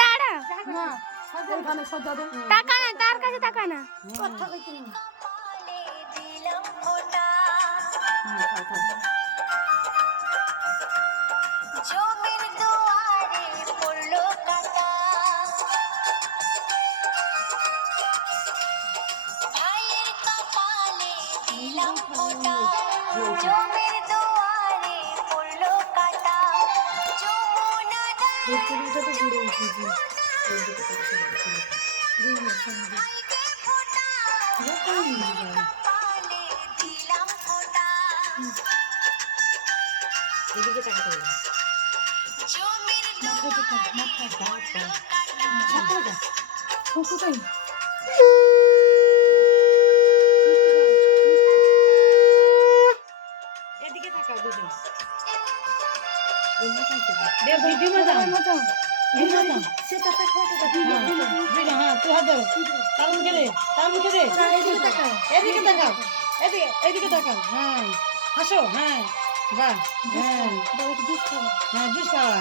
দাঁড়া না ওখানে সজ্জা দে টাকা না তার কাছে টাকা না কথা কইতে না জমির দুয়ারে পড়লো কাটা ভাইয়ের কপালে দিলাম ফোঁটা জমির দুয়ারে পড়লো কাটা যমুনা ভাইকে ফোঁটা কপালে দিলাম ফোঁটা জমির দুয়ারে পড়লো কাটা কোথায় এদিকে তাকাও দুজন দে ভিডিও মজা মজা ভিডিও মজা সেটাতে খাইতে দে দুজন হ্যাঁ তুই হাত ধরো তার মুখে দে এদিকে তাকা এদিকে তাকাও এদিকে তাকাও হ্যাঁ হাসো হ্যাঁ বাহ হ্যাঁ দাও একটু দিস খাও হ্যাঁ জুস খাওয়া